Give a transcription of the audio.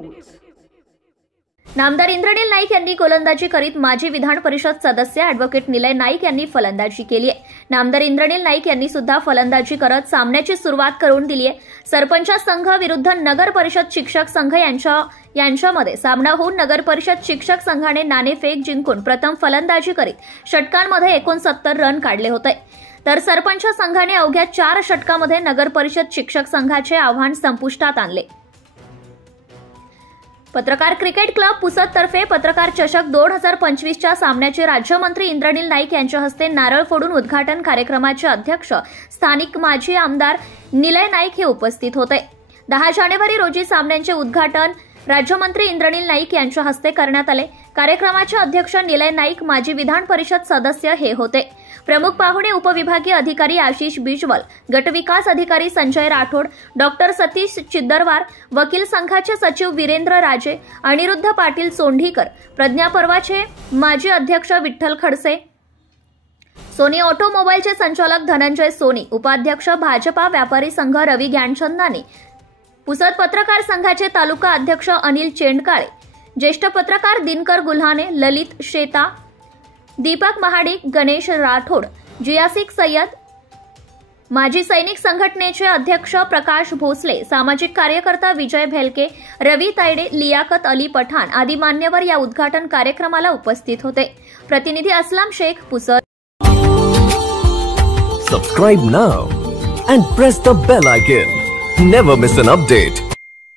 News. नामदार इंद्रनील नाईक यांनी गोलंदाजी करीत माजी विधान परिषद सदस्य ॲडव्होकेट निलय नाईक यांनी फलंदाजी केली आहे। नामदार इंद्रनील नाईक यांनी सुद्धा फलंदाजी करत सामन्याची सुरुवात करून दिली आहे। सरपंच संघ विरुद्ध नगर परिषद शिक्षक संघ यांच्यामध्ये सामना होऊन नगर परिषद शिक्षक संघाने नाणेफेक जिंकून प्रथम फलंदाजी करीत षटकांमध्ये 69 रन काढले होते, तर सरपंच संघाने अवघ्या 4 षटकांमध्ये नगर परिषद शिक्षक संघाचे आव्हान संपुष्टात आणले। पत्रकार क्रिकेट क्लब पुसद तर्फे पत्रकार चषक 2025च्या सामन्याचे राज्यमंत्री इंद्रनील नाईक यांच्या हस्ते नारळ फोडून उद्घाटन कार्यक्रमाचे अध्यक्ष स्थानिक माजी आमदार निलय नाईक हे उपस्थित होते। 10 जानेवारी रोजी सामन्यांचे उद्घाटन राज्यमंत्री इंद्रनील नाईक यांच्या हस्ते करण्यात आले। कार्यक्रमाचे अध्यक्ष निलय नाईक माजी विधान परिषद सदस्य हे होते। प्रमुख पाहुणे उपविभागीय अधिकारी आशिष बिजवल, गटविकास अधिकारी संजय राठोड, डॉक्टर सतीश चिद्दरवार, वकील संघाचे सचिव वीरेंद्र राजे, अनिरुद्ध पाटील सोंढीकर, प्रज्ञा पर्वाचे माजी अध्यक्ष विठ्ठल खडसे, सोनी ऑटोमोबाईलचे संचालक धनंजय सोनी, उपाध्यक्ष भाजपा व्यापारी संघ रवी ज्ञानचंदानी, पुसद पत्रकार संघाचे तालुका अध्यक्ष अनिल चेंडकाळे, ज्येष्ठ पत्रकार दिनकर गुल्हाने, ललित शेता, दीपक महाडिक, गणेश राठोड, जियासिक सय्यद, माजी सैनिक संघटनेचे अध्यक्ष प्रकाश भोसले, सामाजिक कार्यकर्ता विजय भेलके, रवी तायडे, लियाकत अली पठाण आदी मान्यवर या उद्घाटन कार्यक्रमाला उपस्थित होते। प्रतिनिधी Aslam Shaikh, Pusad. Subscribe now and press the bell icon. Never miss an update.